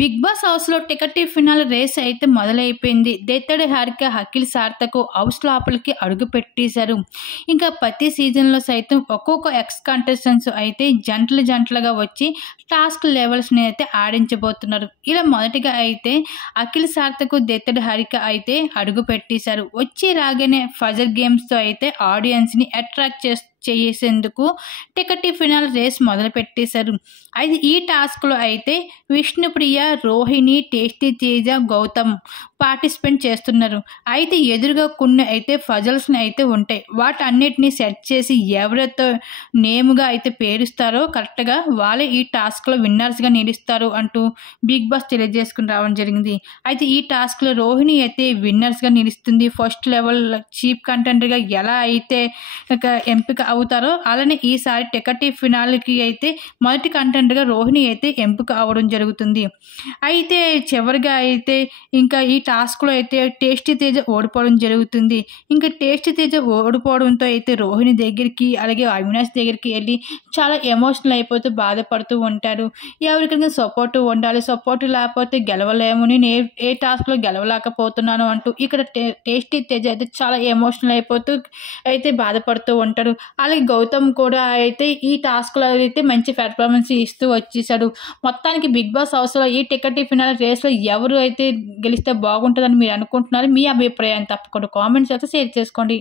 Big boss హౌస్‌లో ticket phenol race అయితే మొదలైపోయింది. Dethadi Harika, Akhil Sarthak house లోపలికి అడుగు పెట్టేశారు. ఇంకా ప్రతి సీజన్‌లో సైతం ఒక్కొక్క ఎక్స్ కంటెస్టెంట్స్ అయితే జంటలుగా వచ్చి టాస్క్ లెవెల్స్‌ని అయితే ఆడించబోతున్నారు. ఇలా మొదటిగా అయితే అఖిల్ సార్థక్, దేత్తడి హారిక అయితే అడుగు పెట్టేశారు. వచ్చి రాగానే పజిల్ గేమ్స్‌తో అయితే ఆడియన్స్‌ని అట్రాక్ట్ చేసేందుకు టికెట్ ఫినాల్ రేస్ మొదలుపెట్టేశారు. అయితే ఈ టాస్క్లో అయితే విష్ణుప్రియ, రోహిణి, టేస్టీ తేజ, గౌతమ్ పార్టిసిపేట్ చేస్తున్నారు. అయితే ఎదురుగా కొన్ని అయితే పజల్స్ని అయితే ఉంటాయి. వాటన్నిటిని సెట్ చేసి ఎవరైతే నేమ్గా అయితే పేరుస్తారో కరెక్ట్గా వాళ్ళే ఈ టాస్క్లో విన్నర్స్గా నిలుస్తారు అంటూ బిగ్ బాస్ తెలియజేసుకుని రావడం జరిగింది. అయితే ఈ టాస్క్లో రోహిణి అయితే విన్నర్స్గా నిలుస్తుంది. ఫస్ట్ లెవెల్ చీఫ్ కంటెంటర్గా ఎలా అయితే ఎంపిక అవుతారో అలానే ఈసారి టికెట్ ఫినాల్కి అయితే మొదటి కంటెంట్గా రోహిణి అయితే ఎంపిక అవ్వడం జరుగుతుంది. అయితే చివరిగా అయితే ఇంకా ఈ టాస్క్లో అయితే టేస్టీ తేజ ఓడిపోవడం జరుగుతుంది. ఇంకా టేస్టీ తేజ ఓడిపోవడంతో అయితే రోహిణి దగ్గరికి అలాగే అవినాష్ దగ్గరికి వెళ్ళి చాలా ఎమోషనల్ అయిపోతూ బాధపడుతూ ఉంటారు. ఎవరికైనా సపోర్ట్ ఉండాలి, సపోర్ట్ లేకపోతే గెలవలేము, నేను ఏ టాస్క్లో గెలవలేకపోతున్నాను అంటూ ఇక్కడ టేస్టీ తేజ అయితే చాలా ఎమోషనల్ అయిపోతూ అయితే బాధపడుతూ ఉంటాడు. అలాగే గౌతమ్ కూడా అయితే ఈ టాస్క్లో అయితే మంచి పెర్ఫార్మెన్స్ ఇస్తూ వచ్చేసాడు. మొత్తానికి బిగ్ బాస్ హౌస్లో ఈ టికెట్ ఫినాల్ రేస్లో ఎవరు అయితే గెలిస్తే బాగుంటుందని మీరు అనుకుంటున్నారు? మీ అభిప్రాయాన్ని తప్పకుండా కామెంట్స్ అయితే షేర్ చేసుకోండి.